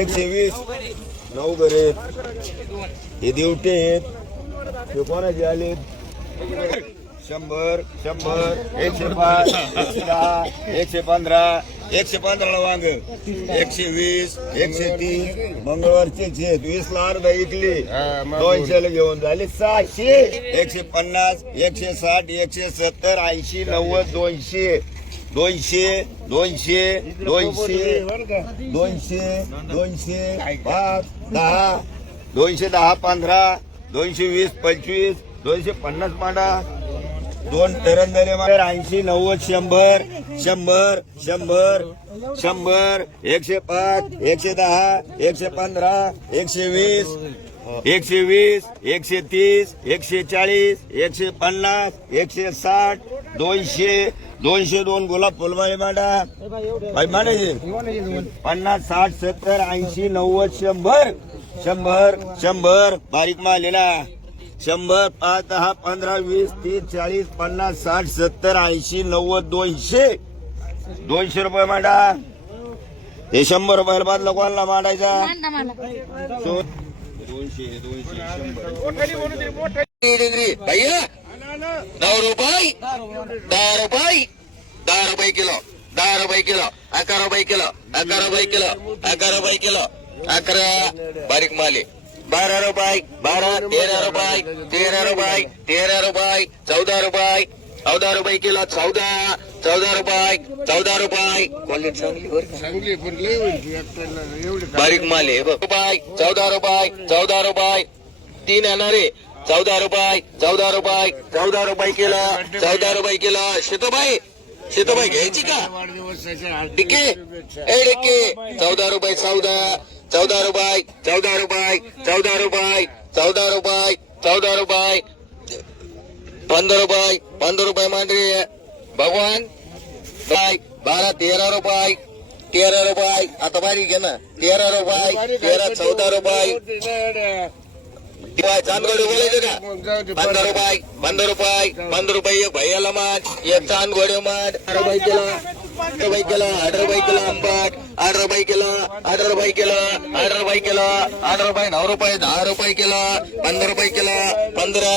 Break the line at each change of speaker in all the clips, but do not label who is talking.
एकशे वीस नऊ घरे. हे दिवटे आहेत. हे कोणाचे आले शंभर शंभर एकशे पाच एकशे दहा एकशे पंधरा एकशे पंधरा वांग एकशे वीस एकशे तीस. मंगळवारचे वीस ला अर्धा इकली दोनशेला घेऊन झाले सहाशे. एकशे पन्नास एकशे साठ एकशे सत्तर ऐंशी नव्वद दोनशे. दोनशे दोनशे दोनशे दोनशे दोनशे पाच दहा. दोनशे दहा पंधरा. दोनशे वीस पंचवीस. दोनशे पन्नास मांडा. दोन तरंदरे ऐंशी नव्वद शंभर शंभर शंभर शंभर एकशे पाच एकशे दहा एकशे पंधरा एकशे वीस एकशे वीस एकशे तीस एकशे चाळीस एकशे पन्नास एकशे साठ दोनशे दोनशे दोन गुलाब फुलमाळे माडा. भाई पन्नास साठ सत्तर ऐंशी नव्वद शंभर शंभर शंभर. बारीक मालेला शंभर पाच दहा पंधरा वीस तीस चाळीस पन्नास साठ सत्तर ऐंशी नव्वद दोनशे. दोनशे रुपये मांडा. हे शंभर रुपयाला बादला कोणाला मांडायचा?
मांडा मला.
शोध. दोनशे दोनशे शंभर. डिग्री भैया नऊ रुपये. दहा रुपये. दहा रुपये किलो. दहा रुपये किलो. अकरा रुपये किलो. अकरा रुपये किलो. अकरा रुपये किलो. अकरा. बारीक माले बारा रुपये बारा तेरा रुपये तेरा रुपये तेरा रुपये चौदा रुपये चौदा रुपये किलो चौदा चौदा रुपये चौदा रुपये. क्वालिटी चांगली बारीक माल आहे. रुपये चौदा रुपये चौदा रुपये. तीन येणारे चौदा रुपये चौदा रुपये चौदा रुपये किलो चौदा रुपये किलो. शेतोबाई शेतोबाई घ्यायची का? डिके ए डिके चौदा रुपये चौदा. चौदा रुपये चौदा रुपये चौदा रुपये चौदा रुपये चौदा रुपये. पंधरा रुपये पंधरा रुपये मांडरी भगवान बारा तेरा रुपये तेरा रुपये. आता बारीक आहे ना. तेरा रुपये तेरा चौदा रुपये. दिवाय चांदगड बोलायचं का? पंधरा रुपये पंधरा रुपये पंधरा रुपये भैयाला माठ एक चांदगड माठ रुपये किलो. अठरा रुपये किलो अठरा रुपये किलो अंबाट अठरा रुपये किलो अठरा रुपये किलो अठरा रुपये किलो अठरा रुपये नऊ रुपये दहा रुपये किलो पंधरा रुपये किलो पंधरा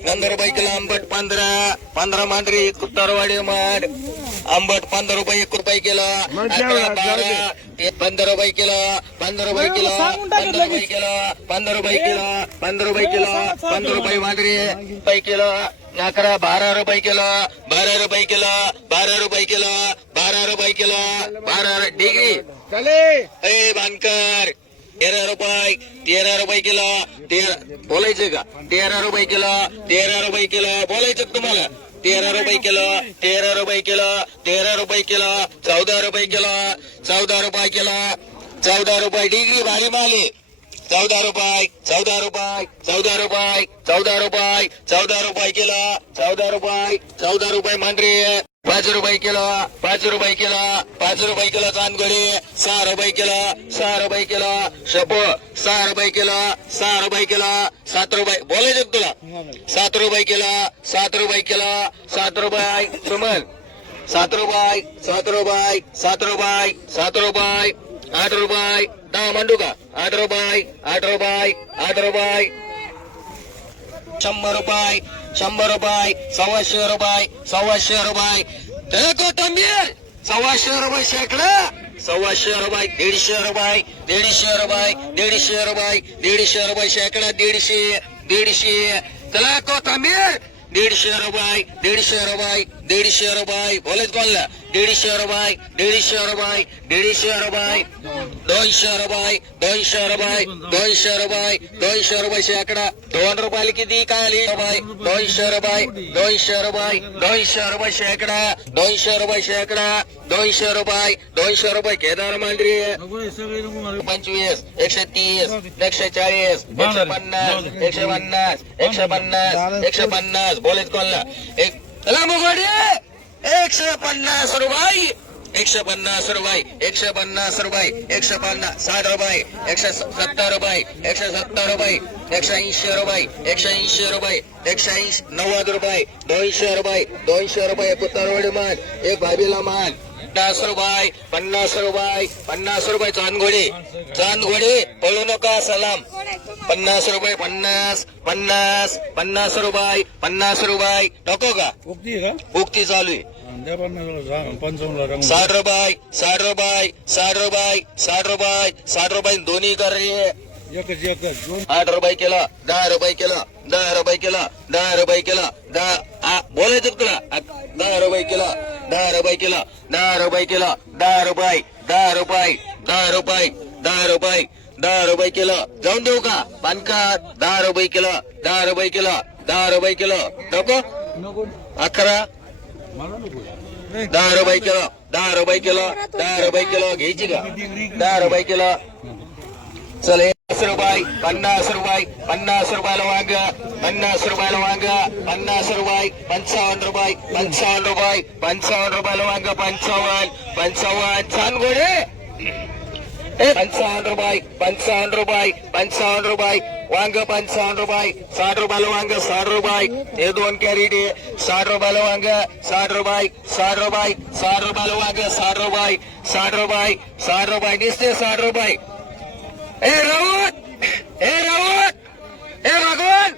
रुपये किलो आंबट पंधरा पंधरा मांडरी कुत्तारवाडी माठ आंबट पंधरा रुपये एक रुपये किलो पंधरा रुपये किलो पंधरा रुपये किलो पंधरा रुपये किलो पंधरा रुपये किलो पंधरा रुपये किलो पंधरा रुपये मांडरी रुपये किलो अकरा बारा रुपये किलो बारा रुपये किलो बारा रुपये किलो बारा रुपये किलो बारा डिग्री ए बांधकर तेरा रुपये तेरा रुपये किलो तेरा बोलायचं का? तेरा रुपये किलो तेरा रुपये किलो बोलायचं तुम्हाला? तेरा रुपये किलो तेरा रुपये किलो तेरा रुपये किलो चौदा रुपये किलो चौदा रुपये किलो चौदा रुपये डिग्री भारी माले. चौदा रुपये चौदा रुपये चौदा रुपये चौदा रुपये चौदा रुपये किलो चौदा रुपये चौदा रुपये मांडरी पाच रुपये किलो पाच रुपये किलो पाच रुपये किलो चांदगोळी सहा रुपये किलो सहा रुपये किलो शपो सहा रुपये किलो सहा रुपये किलो सात रुपये बोलायचं तुला? सात रुपये किलो सात रुपये किलो सात रुपये सुमन. सात रुपये सात रुपये सात रुपये सात रुपये आठ रुपये दहा मांडू का? आठ रुपये आठ रुपये आठ रुपये. शंभर रुपये शंभर रुपये सव्वाशे रुपये सव्वाशे रुपये. त्याला कोथंबीर सव्वाशे रुपये शेकडा सव्वाशे रुपये दीडशे रुपये दीडशे रुपये दीडशे रुपये दीडशे रुपये शेकडा दीडशे दीडशे. त्याला कोथंबीर दीडशे रुपये दीडशे रुपये. दीडशे रुपये बोलत कोणला दीडशे रुपये दीडशे रुपये दीडशे रुपये दोनशे रुपये दोनशे रुपये दोनशे रुपये दोनशे रुपये शेकडा. दोन रुपयाला किती काय आली रुपये? दोनशे रुपये दोनशे रुपये दोनशे रुपये शेकडा. दोनशे रुपये शेकडा दोनशे रुपये दोनशे रुपये केदार मांडरी पंचवीस एकशे तीस एकशे चाळीस एकशे पन्नास एकशे पन्नास एकशे पन्नास एकशे पन्नास बोलत कोणला एक चला मुगोडी एकशे पन्नास रुपये एकशे पन्नास रुपये एकशे पन्नास रुपये एकशे पन्नास साठ रुपये एकशे सत्तर रुपये एकशे सत्तर रुपये एकशे ऐंशी रुपये एकशे ऐंशी रुपये एकशे ऐंशी नव्वद रुपये दोनशे रुपये दोनशे रुपये कुत्तारवाडी मान एक भाभीला मान पन्नास रुपये पन्नास रुपये पन्नास रुपये चांदघोडे चांदघोडे पळू नका सलाम पन्नास रुपये पन्नास पन्नास पन्नास रुपये पन्नास रुपये. नको का?
उक्ती आहे
उक्ती चालू आहे.
का
साठ रुपये साठ रुपये साठ रुपये साठ रुपये साठ रुपये दोन्ही कर आठ रुपये केला दहा रुपये केला दहा रुपये केला दहा रुपये केला दहा आ, बोलायचं का तुला? दहा रुपये केला दहा रुपये केला दहा रुपये केला दहा रुपये दहा रुपये दहा रुपये दहा रुपये. दहा रुपये केलं. जाऊन देऊ का? पानकात दहा रुपये केलं दहा रुपये केलं दहा रुपये केलं. नको? अकरा? दहा रुपये केलं दहा रुपये केलं दहा रुपये केलं घ्यायची का? दहा रुपये केलं. चल पन्नास रुपये पन्नास रुपये पन्नास रुपयाला वांग पन्नास रुपयाला वांग पन्नास रुपये पंचावन्न रुपये पंचावन्न रुपये पंचावन्न रुपयाला वांग पंचावन्न पंचावन्न. छान गोडे ए, पंचावन्न रुपये पंचावन्न रुपये पंचावन्न रुपये वांग पंचावन्न रुपये साठ रुपयाला वांग साठ रुपये हे दोन कॅरेट आहे साठ रुपयाला वांग साठ रुपये साठ रुपये साठ रुपयाला वांग साठ रुपये साठ रुपये साठ रुपये दिसते साठ रुपये ए राऊत ए राऊत ए भगवान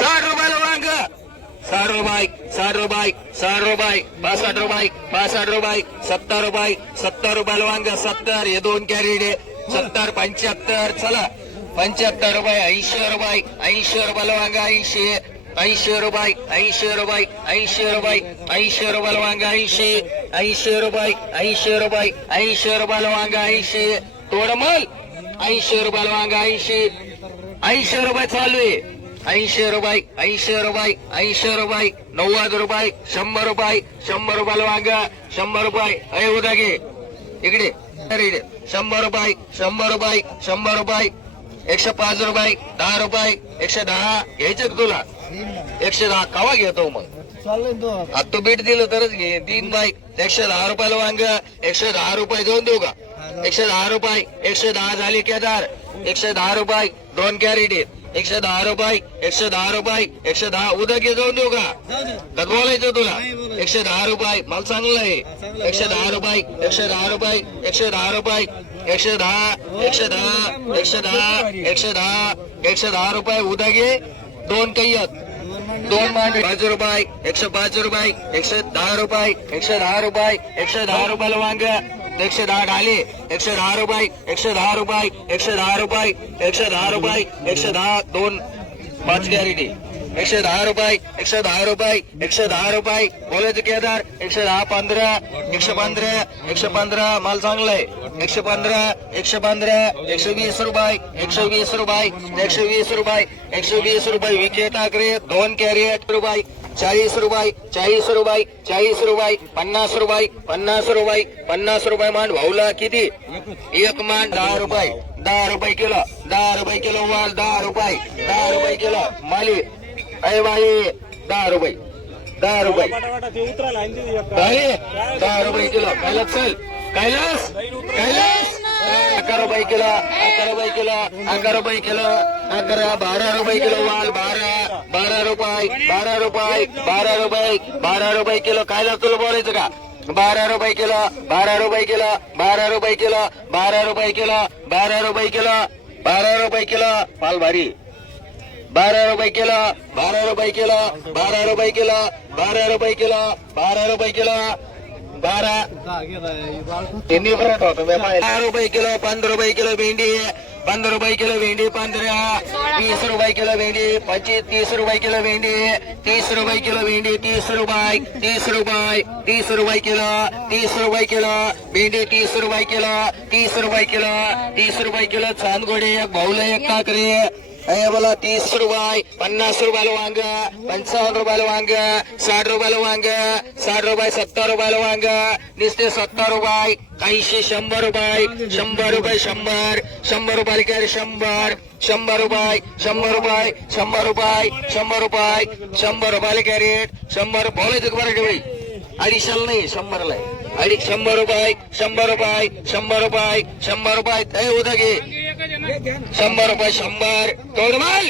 साठ रुपयाला वांग साठ रुपये साठ रुपये साठ रुपये पासष्ट रुपये पासष्ट रुपये सत्तर रुपये सत्तर रुपयाला वांग सत्तर हे दोन कॅरेट आहे. सत्तर पंच्याहत्तर चला. पंच्याहत्तर रुपये ऐंशी रुपये ऐंशी रुपयाला वांग ऐंशी ऐंशी रुपये ऐंशी रुपये ऐंशी रुपये ऐंशी रुपयाला वांग ऐंशी ऐंशी रुपये ऐंशी रुपये ऐंशी रुपयाला वांग ऐंशी. तोडमल. ऐंशी रुपयाला वांग ऐंशी. ऐंशी रुपये चालू आहे. ऐंशी रुपये ऐंशी रुपये ऐंशी रुपये नव्वद रुपये शंभर रुपये शंभर रुपयाला वांग शंभर रुपये. अय उद्या घे. इकडे. इकडे. शंभर रुपये शंभर रुपये शंभर रुपये. एकशे पाच रुपये दहा रुपये एकशे दहा. घ्यायचे तुला. एकशे दहा. कवा घेतो मग? आता तू बीट दिलं तरच घे. तीन बाईक एकशे दहा रुपयाला वांग एकशे दहा रुपये देऊन देऊ का? एकशे दहा रुपये एकशे दहा झाले केदार. एकशे दहा रुपये दोन कॅरेट आहेत एकशे दहा रुपये एकशे दहा रुपये एकशे दहा उद्या घे जाऊन देऊ का का बोलायचं तुला एकशे दहा रुपये मला चांगलं आहे एकशे दहा रुपये एकशे दहा रुपये एकशे दहा रुपये एकशे दहा एकशे दहा एकशे दहा एकशे दहा एकशे दहा रुपये उद्या घे दोन आहेत दोन मांडे पाच रुपये एकशे पाच रुपये एकशे दहा रुपये एकशे दहा रुपये एकशे दहा रुपयाला वांग एकशे दहा ढाले एकशे दहा रुपये एकशे दहा रुपये एकशे दहा रुपये एकशे दहा रुपये एकशे दहा दोन पाच गॅरिटी एकशे दहा रुपये एकशे दहा रुपये एकशे दहा रुपये बोलायचं केदार एकशे दहा पंधरा एकशे पंधरा एकशे पंधरा माल चांगला आहे एकशे पंधरा एकशे पंधरा एकशे वीस रुपये एकशे वीस रुपये एकशे वीस रुपये एकशे वीस रुपये विके आकरे दोन कॅरेट रुपये चाळीस रुपये चाळीस रुपये चाळीस रुपये पन्नास रुपये पन्नास रुपये पन्नास रुपये मान भाऊला किती? एक मान दहा रुपये दहा रुपये किलो दहा रुपये किलो माल दहा रुपये दहा रुपये किलो माली. अय बाई दहा रुपये दहा रुपये. दहा रुपये किलो कैलास चल कैलास कैलास अकरा रुपये किलो अकरा रुपये किलो अकरा रुपये किलो अकरा बारा रुपये किलो वाल बारा बारा रुपये बारा रुपये बारा रुपये बारा रुपये किलो कायला तुला बोलायचं का बारा रुपये किलो बारा रुपये किलो बारा रुपये किलो बारा रुपये किलो बारा रुपये किलो बारा रुपये किलो माल भारी बारा रुपये किलो बारा रुपये किलो बारा रुपये किलो बारा रुपये किलो बारा रुपये किलो बारा तिन्ही फरक होतो दहा रुपये किलो पंधरा रुपये किलो भेंडी पंधरा रुपये किलो भेंडी पंधरा तीस रुपये किलो भेंडी पच्चीस तीस रुपये किलो भेंडी तीस रुपये किलो भेंडी तीस रुपये तीस रुपये तीस रुपये किलो तीस रुपये किलो भेंडी तीस रुपये किलो तीस रुपये किलो तीस रुपये किलो चांदगोडे एक भाऊला एक काकरे ए बोला तीस रुपये पन्नास रुपयाला वांग पंचावन्न रुपयाला वांग साठ रुपयाला वांग साठ रुपये सत्तर रुपयाला वांग नुसते सत्तर रुपये ऐंशी शंभर रुपये शंभर रुपये शंभर शंभर रुपयाला कॅरी शंभर शंभर रुपये शंभर रुपये शंभर रुपये शंभर रुपये शंभर रुपयाला कॅरेट शंभर बोलायचं का बरं बाई अडीचशेला नाही शंभरला आहे आणि शंभर रुपये शंभर रुपये शंभर रुपये शंभर रुपये हे उद्या घे शंभर रुपये शंभर. तोडमाल.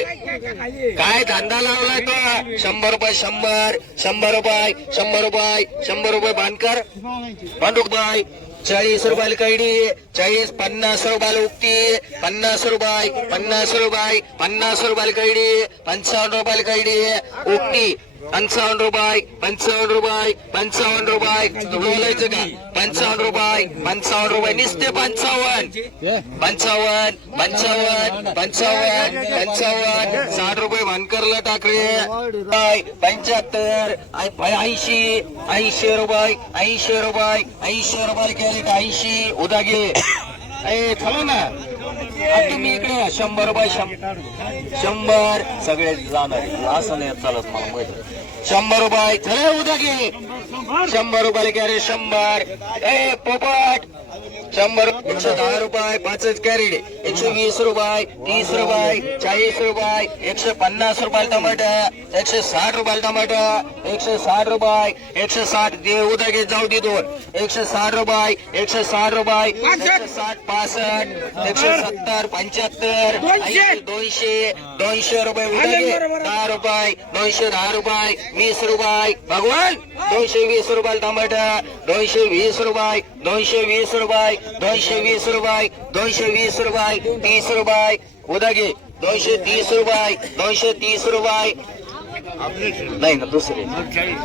काय धंदा लावलाय तो? शंभर रुपये शंभर. शंभर रुपये शंभर रुपये शंभर रुपये बांधकर पांडू बाय चाळीस रुपयाला कैडी चाळीस पन्नास रुपयाला उक्ती पन्नास रुपये पन्नास रुपये पन्नास रुपयाला कैडी पंचावन्न रुपयाला कैडी उक्ती. पंचावन्न रुपये पंचावन्न रुपये पंचावन्न रुपये बोलायचं का पंचावन्न रुपये पंचावन्न रुपये नुसते पंचावन्न पंचावन्न पंचावन्न पंचावन्न पंचावन्न साठ रुपये भानकरला टाकले पंच्याहत्तर ऐंशी ऐंशी रुपये ऐंशी रुपये ऐंशी रुपये कॅरेट ऐंशी उद्या घे ए चला ना आ, तुम्ही इकडे या. शंभर रुपये शंभर शंभर सगळे जाणार असं नाही चालत मला माहीत शंभर रुपये चला उद्या घे. शंभर रुपये रे शंभर. ए पोपट! शंभर एकशे दहा रुपये पाचच कॅरेट एकशे वीस रुपये तीस रुपये चाळीस रुपये एकशे पन्नास रुपये टमाटर एकशे साठ रुपये टमाटर एकशे साठ रुपये एकशे साठ दे उद्या घे जाऊ दे दोन. एकशे साठ रुपये एकशे साठ रुपये एकशे साठ पासष्ट एकशे सत्तर पंच्याहत्तर दोनशे. दोनशे रुपये उद्या घे. दहा रुपये दोनशे दहा रुपये वीस रुपये. भगवान दोनशे वीस रुपये टमाटर दोनशे वीस रुपये दोनशे वीस रुपये. दोनशे वीस रुपये दोनशे वीस रुपये तीस रुपये. उद्या घे. दोनशे तीस रुपये दोनशे तीस रुपये. नाही ना दुसरे.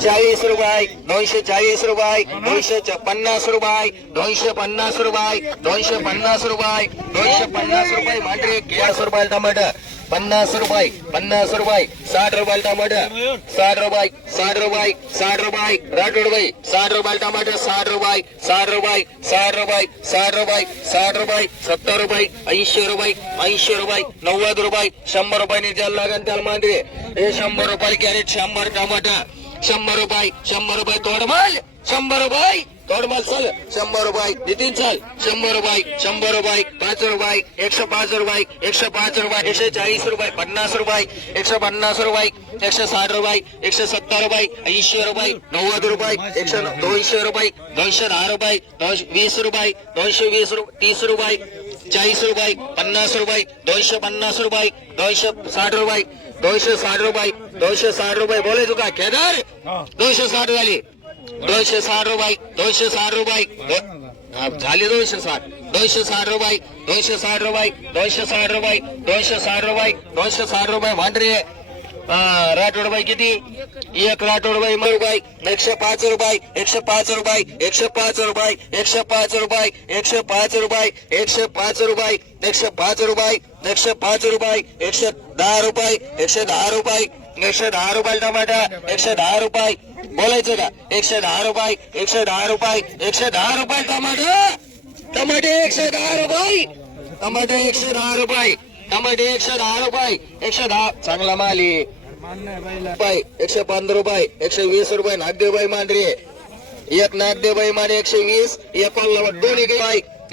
चाळीस रुपये दोनशे चाळीस रुपये दोनशे च- पन्नास रुपये दोनशे पन्नास रुपये दोनशे पन्नास रुपये दोनशे पन्नास रुपये मांडरे पन्नास रुपये टमाटर. पन्नास रुपये पन्नास रुपये. साठ रुपये टमाटर. साठ रुपये साठ रुपये साठ रुपये. राठोड रुपये साठ रुपये टमाटर साठ रुपये साठ रुपये साठ रुपये साठ रुपये साठ रुपये सत्तर रुपये ऐंशी रुपये ऐंशी रुपये नव्वद रुपये. शंभर रुपयाने ज्याला लागेल त्याला मांडरे हे शंभर रुपये कॅरेट शंभर टमाटर. शंभर रुपये शंभर रुपये तोडमाल. शंभर रुपये. तोडमाल चल. शंभर रुपये नितीन चल. शंभर रुपये शंभर रुपये पाच रुपये एकशे पाच रुपये एकशे पाच रुपये एकशे चाळीस रुपये पन्नास रुपये एकशे पन्नास रुपये एकशे साठ रुपये एकशे सत्तर रुपये ऐंशी रुपये नव्वद रुपये एकशे दोनशे रुपये दोनशे दहा रुपये दोनशे वीस रुपये दोनशे वीस रुपये तीस रुपये चाळीस रुपये पन्नास रुपये दोनशे पन्नास रुपये दोनशे साठ रुपये दोनशे साठ रुपये दोनशे साठ रुपये. बोलायचो का केदार दोनशे साठ झाली. दोनशे साठ रुपये दोनशे साठ रुपये झाले दोनशे साठ दोनशे साठ रुपये दोनशे साठ रुपये दोनशे साठ रुपये दोनशे साठ रुपये दोनशे साठ रुपये भांडरे हा, राठोड बाई किती एक राठोड बाई मग एकशे पाच रुपये एकशे पाच रुपये एकशे पाच रुपये एकशे पाच रुपये एकशे पाच रुपये एकशे पाच रुपये एकशे पाच रुपये एकशे पाच रुपये एकशे दहा रुपये एकशे दहा रुपये एकशे दहा रुपये टमाटर एकशे दहा रुपये बोलायचं का? एकशे दहा रुपये एकशे दहा रुपये एकशे दहा रुपये टमाटर टमाटे एकशे दहा रुपये. टमाटे एकशे दहा रुपये. टमाटे एकशे दहा रुपये. एकशे दहा. चांगला माल आहे. रुपये एकशे पंधरा रुपये एकशे वीस रुपये. नाग दे बाई एक नाग दे बाई एकशे वीस. एक दोन दोन्ही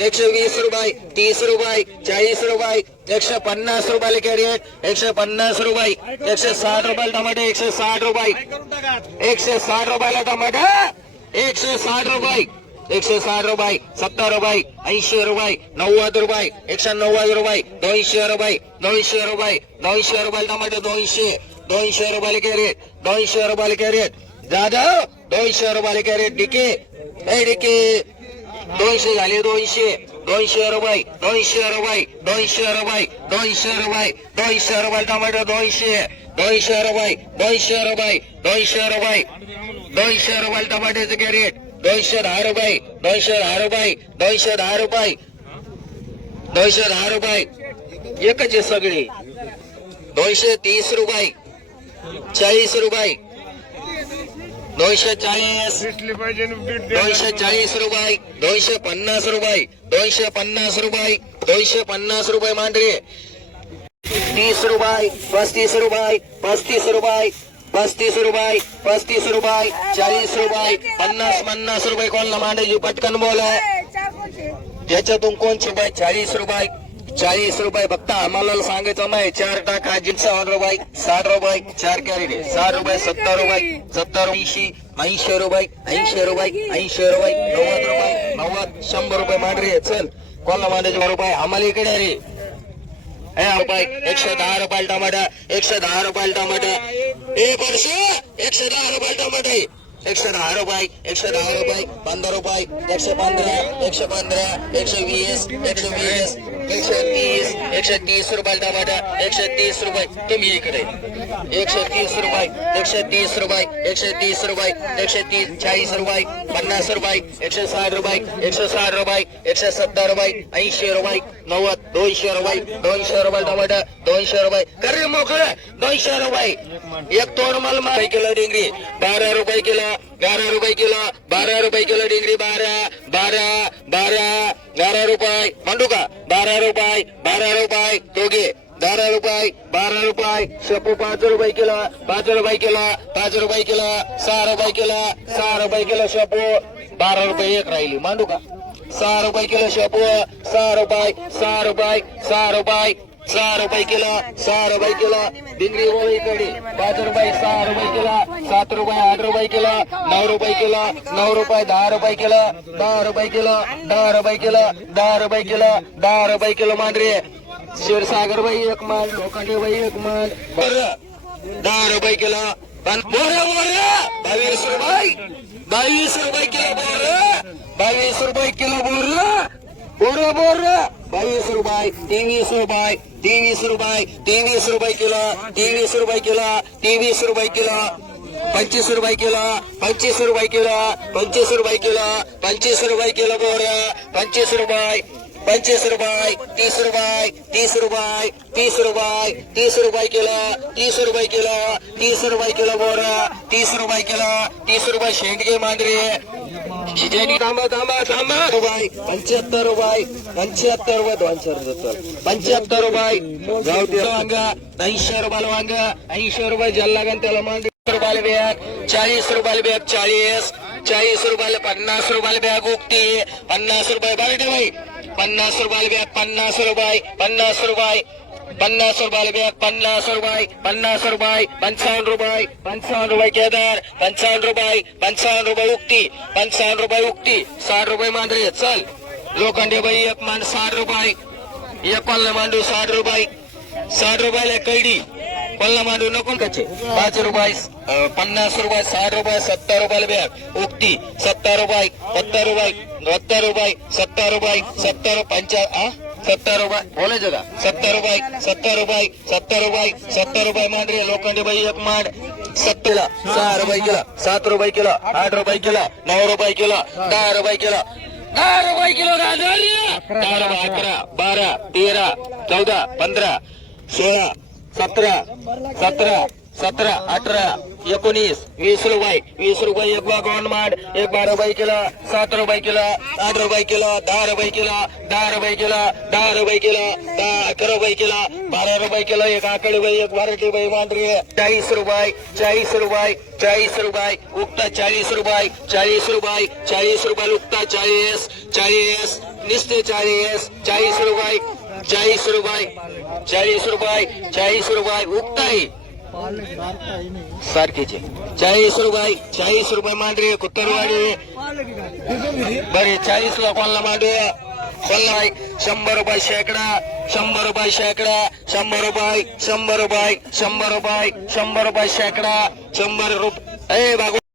एकशे वीस रुपये तीस रुपये चाळीस रुपये. एकशे पन्नास रुपयाला कॅरेट एकशे पन्नास रुपये. एकशे साठ रुपयाला टमाटे एकशे साठ रुपये. एकशे साठ रुपयाला टमाटा. एकशे साठ रुपये. एकशे साठ रुपये. सत्तर रुपये. ऐंशी रुपये. नव्वद रुपये. एकशे नव्वद रुपये. दोनशे रुपये. दोनशे रुपये. दोनशे रुपयाला टमाटर दोनशे. दोनशे रुपयाला कॅरेट दोनशे रुपयाला कॅरेट जाधव दोनशे रुपयाला कॅरेट डिके. डिके. दोनशे झाले दोनशे. दोनशे रुपये दोनशे रुपये दोनशे रुपये दोनशे रुपये दोनशे रुपये टमाटर दोनशे दोनशे रुपये दोनशे रुपये दोनशे रुपये दोनशे रुपये टमाट्याचं कॅरेट दोनशे दहा रुपये दोनशे दहा रुपये दोनशे दहा रुपये दोनशे दहा रुपये एकच आहे सगळे दोनशे तीस रुपये चाळीस रुपये दोनशे चाळीस.
दिसली पाहिजे
दोनशे चाळीस रुपये. दोनशे पन्नास रुपये. दोनशे पन्नास रुपये. दोनशे पन्नास रुपये मांडरे तीस रुपये पस्तीस रुपये पस्तीस रुपये पस्तीस रुपये पस्तीस रुपये चाळीस रुपये पन्नास पन्नास रुपये कोणाला मांडायची पटकन बोला. त्याच्यातून कोणचे? रुपये चाळीस रुपये. चाळीस रुपये फक्त. आम्हाला सांगायचं नाही. चार टाका ऑर्डर रुपये. साठ रुपये चार कॅरेट. साठ रुपये सत्तर रुपये सत्तर ऐंशी ऐंशी रुपये ऐंशी रुपये ऐंशी रुपये नव्वद रुपये नव्वद शंभर रुपये मांडरे चल कोणला मांडायचे रुपये? आम्हाला इकडे रे ए रुपये. एकशे दहा रुपये टमाटा एकशे दहा रुपये टमाटा एक वर्ष एकशे दहा रुपये टमाटा एकशे दहा रुपये, एकशे दहा रुपये, पंधरा रुपये, एकशे पंधरा एकशे पंधरा, एकशे वीस एकशे वीस, एकशे तीस एकशे तीस रुपये टमाटा एकशे तीस रुपये. तुम्ही इकडे. एकशे तीस रुपये, एकशे तीस रुपये, एकशे तीस रुपये, एकशे तीस, चाळीस रुपये, पन्नास रुपये, एकशे साठ रुपये, एकशे साठ रुपये, एकशे सत्तर रुपये, ऐंशी रुपये, नव्वद, दोनशे रुपये दोनशे रुपये टमाटा दोनशे रुपये. करे मोकळं, दोनशे रुपये. एक तोड माल किलो डिंगरी बारा रुपये किलो. बारा रुपये किलो बारा रुपये किलो डिंगरी बारा बारा बारा बारा रुपये. मांडू का बारा रुपये बारा रुपये. दोघे बारा रुपये बारा रुपये. शेपू पाच रुपये किलो पाच रुपये किलो पाच रुपये किलो सहा रुपये किलो सहा रुपये किलो शेपू. बारा रुपये एक राहिली. मांडू का सहा रुपये किलो शेपू सहा रुपये सहा रुपये सहा रुपये. सहा रुपये किलो सहा रुपये किलो. डिंगरी गोळी कडी. पाच रुपये सहा रुपये किलो. सात रुपये आठ रुपये किलो. नऊ रुपये किलो. नऊ रुपये दहा रुपये किलो. दहा रुपये किलो. दहा रुपये किलो. दहा रुपये किलो. दहा रुपये किलो मांडरे क्षीरसागर बाई एक माल लोखंडे बाई एक माल. बर. दहा रुपये किलो. पण बोर बोर बावीस रुपये. बावीस रुपये किलो बोर बावीस रुपये किलो बोर बोर बोर. बावीस रुपये तेवीस रुपये तेवीस रुपये तेवीस रुपये किलो तेवीस रुपये किलो तेवीस रुपये किलो पंचवीस रुपये किलो पंचवीस रुपये किलो पंचवीस रुपये किलो पंचवीस रुपये किलो बोर पंचवीस रुपये पंचवीस रुपये तीस रुपये तीस रुपये तीस रुपये तीस रुपये किलो तीस रुपये किलो तीस रुपये किलो बोर तीस रुपये किलो तीस रुपये शेंडगे मांडरे थांबा थांबा थांबा. रुपये पंच्याहत्तर रुपये पंच्याहत्तर रुपये दोनशे रुपये. पंच्याहत्तर रुपये गावठी वांगा. ऐंशी रुपयाला वांगा. ऐंशी रुपये ज्याला लागेल त्याला मांडे रुपयाला बॅग. चाळीस रुपयाला बॅग चाळीस. चाळीस रुपयाला पन्नास रुपयाला बॅग उगते पन्नास रुपये बालटे भाई पन्नास रुपयाला बॅग पन्नास रुपये पन्नास रुपये पन्नास रुपयाला बॅग पन्नास रुपये पन्नास रुपये पंचावन्न रुपये पंचावन्न रुपये केदार पंचावन्न रुपये पंचावन्न रुपये उक्ती पंचावन्न रुपये उक्ती साठ रुपये मांडरे चल लोखंडे बाई एक मान साठ रुपये एक कोल्हा मांडू साठ रुपये साठ रुपयाला कैडी कोल्हा मांडू नको कचे पाच रुपये अं, पन्नास रुपये साठ रुपये सत्तर रुपयाला बॅग उक्ती सत्तर रुपये सत्तर रुपये सत्तर रुपये सत्तर रुपये सत्तर पंचा आ? सत्तर रुपये बोलायचं का सत्तर रुपये सत्तर रुपये सत्तर रुपये सत्तर रुपये मांडरे लोखंडे बाई एक मांड सत्तीला सहा रुपये किलो सात रुपये किलो आठ रुपये किलो नऊ रुपये किलो दहा रुपये किलो दहा रुपये किलो गाजवली दहा रुपये अकरा बारा तेरा चौदा पंधरा सोळा सतरा सतरा सतरा अठरा एकोणीस वीस रुपये वीस रुपये एक बागवान माड एक बारा रुपये किलो सात रुपये किलो आठ रुपये किलो दहा रुपये किलो दहा रुपये किलो दहा रुपये किलो दहा अकरा रुपये किलो बारा रुपये किलो एक आकडे बाई एक बाराटी बाई मांडरी चाळीस रुपये चाळीस रुपये चाळीस रुपये उगता चाळीस रुपये चाळीस रुपये चाळीस रुपये उगता चाळीस चाळीस निस्ते चाळीस चाळीस रुपये चाळीस रुपये चाळीस रुपये चाळीस रुपये उगताही सारखेचे चाळीस रुपये चाळीस रुपये मांडरे कुत्तरवाडी बरे चाळीस ला कोणला मांडवे कोणला शंभर रुपये शेकडा शंभर रुपये शेकडा शंभर रुपये शंभर रुपये शंभर रुपये शंभर रुपये शेकडा शंभर रुपये ए बागू